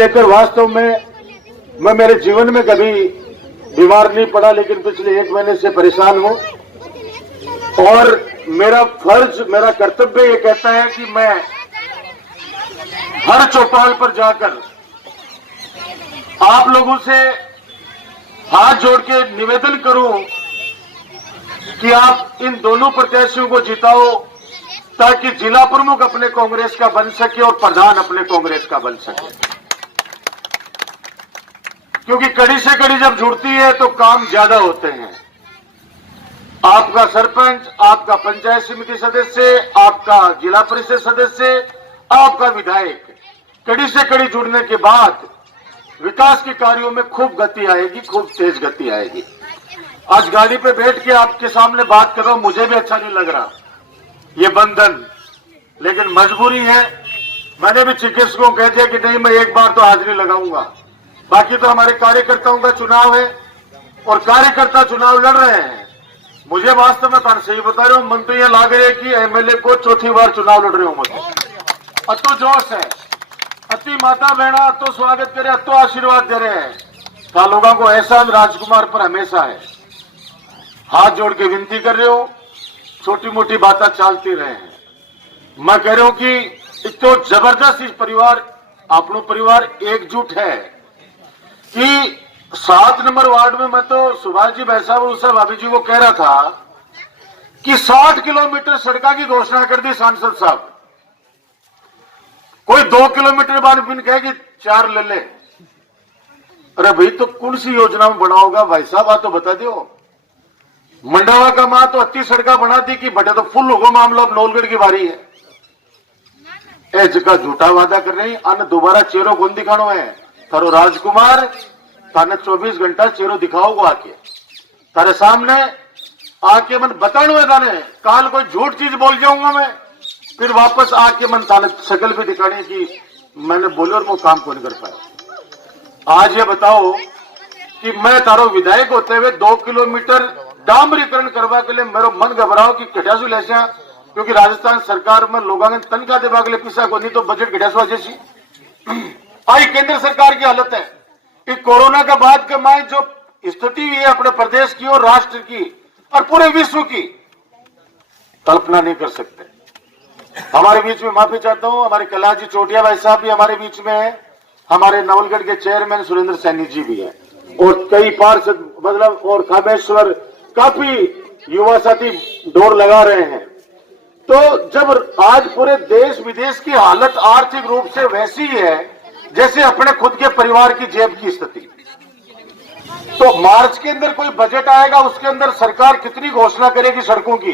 लेकर वास्तव में मैं मेरे जीवन में कभी बीमार नहीं पड़ा, लेकिन पिछले 1 महीने से परेशान हूं और मेरा फर्ज, मेरा कर्तव्य ये कहता है कि मैं हर चौपाल पर जाकर आप लोगों से हाथ जोड़ के निवेदन करूं कि आप इन दोनों प्रत्याशियों को जिताओ ताकि जिला प्रमुख अपने कांग्रेस का बन सके और प्रधान अपने कांग्रेस का बन सके। क्योंकि कड़ी से कड़ी जब जुड़ती है तो काम ज्यादा होते हैं। आपका सरपंच, आपका पंचायत समिति सदस्य, आपका जिला परिषद सदस्य, आपका विधायक, कड़ी से कड़ी जुड़ने के बाद विकास के कार्यों में खूब गति आएगी, खूब तेज गति आएगी। आज गाड़ी पे बैठ के आपके सामने बात कर रहा हूं, मुझे भी अच्छा नहीं लग रहा ये बंधन, लेकिन मजबूरी है। मैंने भी चिकित्सकों को कह दिया कि नहीं, मैं एक बार तो हाजिरी लगाऊंगा, बाकी तो हमारे कार्यकर्ताओं का चुनाव है और कार्यकर्ता चुनाव लड़ रहे हैं। मुझे वास्तव में सही बता रहे हो, मन तो यह लाग रहे कि एमएलए को चौथी बार चुनाव लड़ रहे हो मुझे। अतो जोश है, अति माता बहना अतो स्वागत करे, अतो आशीर्वाद दे रहे हैं। तो लोगों को एहसान राजकुमार पर हमेशा है। हाथ जोड़ के विनती कर रहे हो, छोटी मोटी बातें चलती रहे हैं। मैं कह रहा हूं कि इतो जबरदस्त इस परिवार, अपनो परिवार एकजुट है कि 7 नंबर वार्ड में मैं तो सुभाष जी भाई साहब उस भाभी जी को कह रहा था कि 60 किलोमीटर सड़क की घोषणा कर दी सांसद साहब। कोई 2 किलोमीटर बाद फिर कहे कि 4 ले ले। अरे भाई, तो कौन सी योजना में बना होगा भाई साहब, आ तो बता दो। मंडावा का मां तो अति सड़का बना दी कि बटे तो फुल होगा मामला। अब नौलगढ़ की बारी है। ए जगह झूठा वादा कर रही, अन दोबारा चेहरों कौन दिखानो है थारो राजकुमार, थाने 24 घंटा चेहरों दिखाओगे आके तारे सामने आके मन बतानो है थाने। काल कोई झूठ चीज बोल जाऊंगा मैं, फिर वापस आके मन थाने शकल भी दिखाने की मैंने बोले और वो काम को नहीं कर पाया। आज ये बताओ कि मैं तारो विधायक होते हुए 2 किलोमीटर डामरीकरण करवा के लिए मेरो मन घबराओ कि घटासू लेसा, क्योंकि राजस्थान सरकार में लोगों ने तनख्वाह देवा के लिए पिसा को नहीं तो बजट घटासुआ जैसी आई केंद्र सरकार की हालत है कि कोरोना के बाद के मैं जो स्थिति हुई है अपने प्रदेश की और राष्ट्र की और पूरे विश्व की, कल्पना नहीं कर सकते। हमारे बीच में, माफी चाहता हूं, हमारे कैलाश जी चोटिया भाई साहब भी हमारे बीच में है, हमारे नवलगढ़ के चेयरमैन सुरेंद्र सैनी जी भी है और कई पार्षद मतलब और कामेश्वर काफी युवा साथी दौड़ लगा रहे हैं। तो जब आज पूरे देश विदेश की हालत आर्थिक रूप से वैसी है जैसे अपने खुद के परिवार की जेब की स्थिति, तो मार्च के अंदर कोई बजट आएगा, उसके अंदर सरकार कितनी घोषणा करेगी सड़कों की,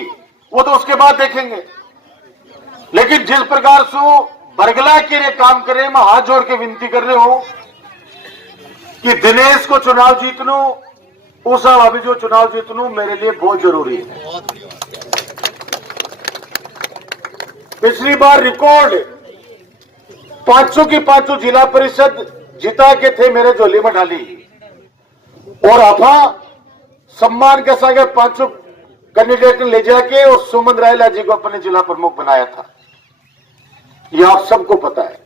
वो तो उसके बाद देखेंगे। लेकिन जिस प्रकार से बरगला के लिए काम कर रहे हैं, मैं हाथ जोड़ के विनती कर रहे हूं कि दिनेश को चुनाव जीतनू, उषा अभी जो चुनाव जीतनू मेरे लिए बहुत जरूरी है। पिछली बार रिकॉर्ड 500 की 500 जिला परिषद जिता के थे मेरे झोली में डाली और अफा सम्मान के साथ 500 कैंडिडेट ले जाके और सुमन रायला जी को अपने जिला प्रमुख बनाया था। यह आप सबको पता है।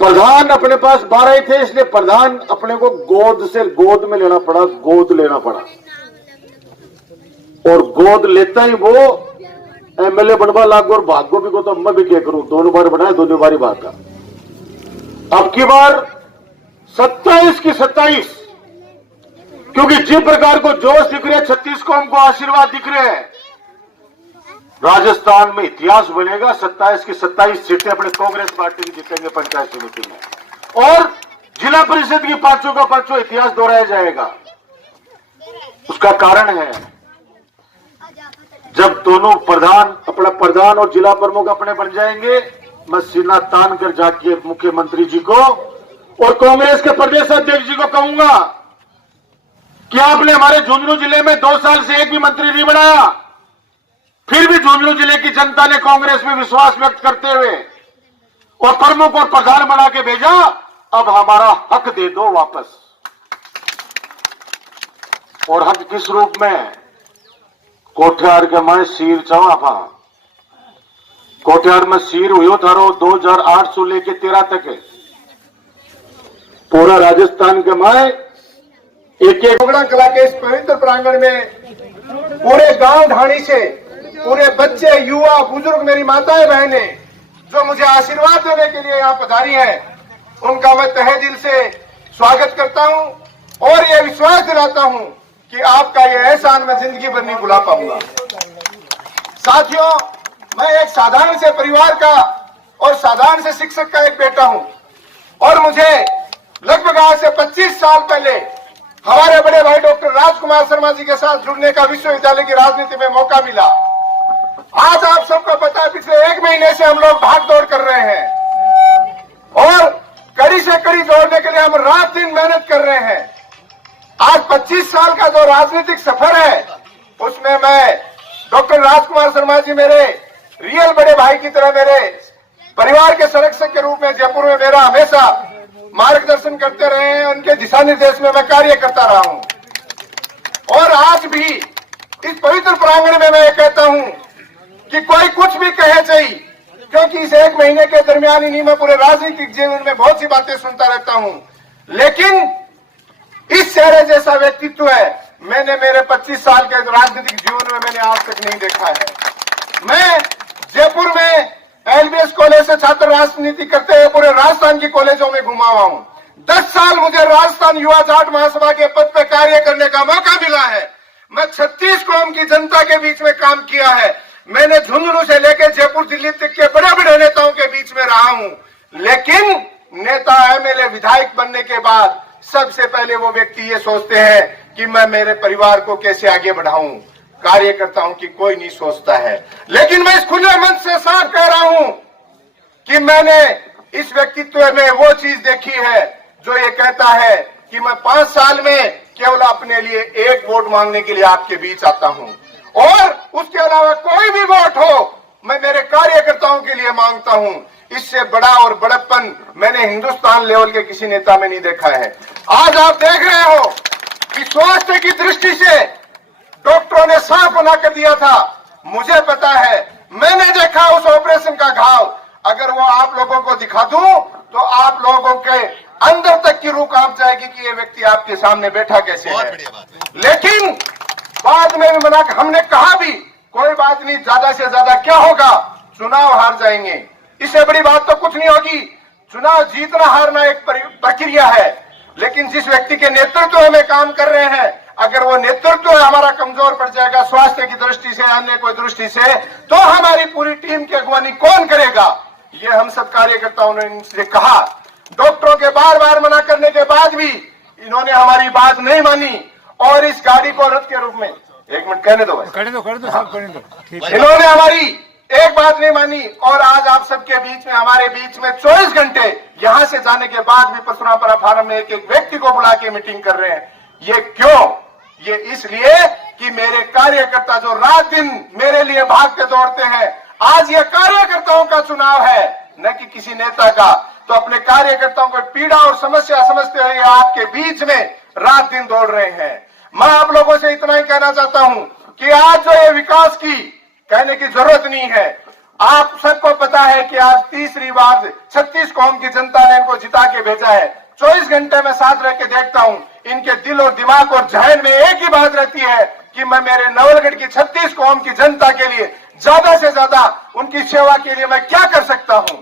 प्रधान अपने पास 12 ही थे, इसलिए प्रधान अपने को गोद में लेना पड़ा, गोद लेना पड़ा और गोद लेता ही वो एमएलए बनवा लागू और भाग्यो भी को तो मैं भी क्या करूं, दोनों बार बनाया, दोनों बारी भागा। अब की बार 27 की 27, क्योंकि जिस प्रकार को जोश दिख रहे हैं, 36 को हमको आशीर्वाद दिख रहे हैं, राजस्थान में इतिहास बनेगा। 27 की 27 सीटें अपने कांग्रेस पार्टी की जीतेंगे पंचायत समिति में और जिला परिषद की 500 का 500 इतिहास दोहराया जाएगा। उसका कारण है जब दोनों प्रधान, अपना प्रधान और जिला प्रमुख अपने बन जाएंगे, मैं सीना तान कर जाके मुख्यमंत्री जी को और कांग्रेस के प्रदेश अध्यक्ष जी को कहूंगा कि आपने हमारे झुंझुनू जिले में 2 साल से एक भी मंत्री नहीं बनाया, फिर भी झुंझुनू जिले की जनता ने कांग्रेस में विश्वास व्यक्त करते हुए और प्रमुख और प्रधान बना के भेजा। अब हमारा हक दे दो वापस। और हक किस रूप में? कोठियार के मैं सीर चवा, कोठियार में सीर हुई थारो 2008 से लेके 13 तक है। पूरा राजस्थान का माए एक एक कोगड़ा कला के इस पवित्र प्रांगण में पूरे गांव ढाणी से पूरे बच्चे, युवा, बुजुर्ग, मेरी माताएं, बहनें जो मुझे आशीर्वाद देने के लिए यहाँ पधारी हैं, उनका मैं तहे दिल से स्वागत करता हूँ और ये विश्वास दिलाता हूँ कि आपका ये एहसान मैं जिंदगी भर नहीं भुला पाऊंगा। साथियों, मैं एक साधारण से परिवार का और साधारण से शिक्षक का एक बेटा हूँ और मुझे लगभग आज से 25 साल पहले हमारे बड़े भाई डॉक्टर राजकुमार शर्मा जी के साथ जुड़ने का विश्वविद्यालय की राजनीति में मौका मिला। आज आप सबको पता है, पिछले 1 महीने से हम लोग भाग दौड़ कर रहे हैं और कड़ी से कड़ी जोड़ने के लिए हम रात दिन मेहनत कर रहे हैं। आज 25 साल का जो राजनीतिक सफर है, उसमें मैं डॉक्टर राजकुमार शर्मा जी मेरे रियल बड़े भाई की तरह, मेरे परिवार के संरक्षक के रूप में जयपुर में मेरा हमेशा मार्गदर्शन करते रहे हैं। उनके दिशा निर्देश में मैं कार्य करता रहा हूं और आज भी इस पवित्र प्रांगण में मैं कहता हूं कि कोई कुछ भी कहे चाहिए, क्योंकि इस 1 महीने के दरमियान ही मैं पूरे राजनीतिक जीवन में बहुत सी बातें सुनता रहता हूं, लेकिन इस चेहरे जैसा व्यक्तित्व है मैंने मेरे 25 साल के राजनीतिक जीवन में मैंने आज तक नहीं देखा है। मैं जयपुर में LBS कॉलेज से छात्र राजनीति करते हुए पूरे राजस्थान की कॉलेजों में घुमा हुआ हूं। 10 साल मुझे राजस्थान युवा जाट महासभा के पद पर कार्य करने का मौका मिला है। मैं 36 कौम की जनता के बीच में काम किया है। मैंने झुंझुनू से लेकर जयपुर दिल्ली तक के बड़े बड़े नेताओं के बीच में रहा हूं, लेकिन नेता MLA विधायक बनने के बाद सबसे पहले वो व्यक्ति ये सोचते हैं कि मैं मेरे परिवार को कैसे आगे बढ़ाऊं, कार्य करता हूं कि कोई नहीं सोचता है। लेकिन मैं इस खुले मन से साफ कह रहा हूं कि मैंने इस व्यक्तित्व में वो चीज देखी है जो ये कहता है कि मैं 5 साल में केवल अपने लिए 1 वोट मांगने के लिए आपके बीच आता हूं और उसके अलावा कोई भी वोट हो मैं मेरे कार्यकर्ताओं के लिए मांगता हूं। इससे बड़ा और बड़प्पन मैंने हिंदुस्तान लेवल के किसी नेता में नहीं देखा है। आज आप देख रहे हो कि स्वास्थ्य की दृष्टि से डॉक्टरों ने साफ मना कर दिया था। मुझे पता है, मैंने देखा उस ऑपरेशन का घाव। अगर वो आप लोगों को दिखा दूं तो आप लोगों के अंदर तक की रूह कांप जाएगी कि ये व्यक्ति आपके सामने बैठा कैसे है। लेकिन बाद में भी मना, हमने कहा भी कोई बात नहीं, ज्यादा से ज्यादा क्या होगा, चुनाव हार जाएंगे, इससे बड़ी बात तो कुछ नहीं होगी। चुनाव जीतना हारना एक प्रक्रिया है, लेकिन जिस व्यक्ति के नेतृत्व में काम कर रहे हैं, अगर वो नेतृत्व हमारा कमजोर पड़ जाएगा स्वास्थ्य की दृष्टि से, अन्य कोई दृष्टि से, तो हमारी पूरी टीम की अगवानी कौन करेगा? ये हम सब कार्यकर्ताओं ने इनसे कहा। डॉक्टरों के बार बार मना करने के बाद भी इन्होंने हमारी बात नहीं मानी और इस गाड़ी को रथ के रूप में, 1 मिनट कहने दो भाई, करने दो। इन्होंने हमारी एक बात नहीं मानी और आज आप सबके बीच में, हमारे बीच में 24 घंटे यहां से जाने के बाद भी परशुरामपुरा फार्म में एक एक व्यक्ति को बुला के मीटिंग कर रहे हैं। ये क्यों? ये इसलिए कि मेरे कार्यकर्ता जो रात दिन मेरे लिए भागते दौड़ते हैं, आज ये कार्यकर्ताओं का चुनाव है, न कि किसी नेता का। तो अपने कार्यकर्ताओं को पीड़ा और समस्या समझते हुए आपके बीच में रात दिन दौड़ रहे हैं। मैं आप लोगों से इतना ही कहना चाहता हूं कि आज जो ये विकास की कहने की जरूरत नहीं है। आप सबको पता है कि आज तीसरी बार 36 कौम की जनता ने इनको जिता के भेजा है। 24 घंटे में साथ रह के देखता हूं, इनके दिल और दिमाग और जहन में एक ही बात रहती है कि मैं मेरे नवलगढ़ की 36 कौम की जनता के लिए ज्यादा से ज्यादा उनकी सेवा के लिए मैं क्या कर सकता हूं।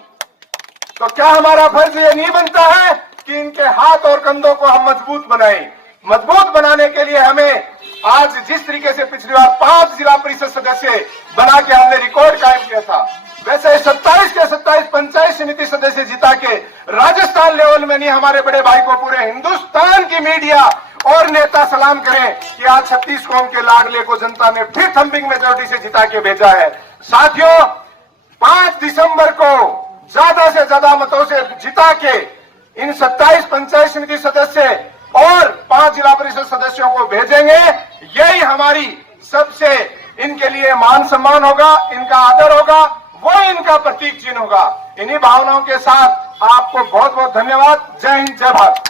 तो क्या हमारा फर्ज ये नहीं बनता है कि इनके हाथ और कंधों को हम मजबूत बनाएं? मजबूत बनाने के लिए हमें आज जिस तरीके से पिछली बार 5 जिला परिषद सदस्य बना के हमने रिकॉर्ड कायम किया था, वैसे 27 के 27 पंचायत समिति सदस्य जिता के राजस्थान लेवल में नहीं, हमारे बड़े भाई को पूरे हिंदुस्तान की मीडिया और नेता सलाम करें कि आज 36 कौम के लाडले को जनता ने फिर थंपिंग मेजॉरिटी से जिता के भेजा है। साथियों, 5 दिसंबर को ज्यादा से ज्यादा मतों से जिता के इन 27 पंचायत समिति सदस्य और 5 जिला परिषद सदस्यों को भेजेंगे। यही हमारी सबसे इनके लिए मान सम्मान होगा, इनका आदर होगा, वो इनका प्रतीक चिन्ह होगा। इन्हीं भावनाओं के साथ आपको बहुत बहुत धन्यवाद। जय हिंद, जय भारत।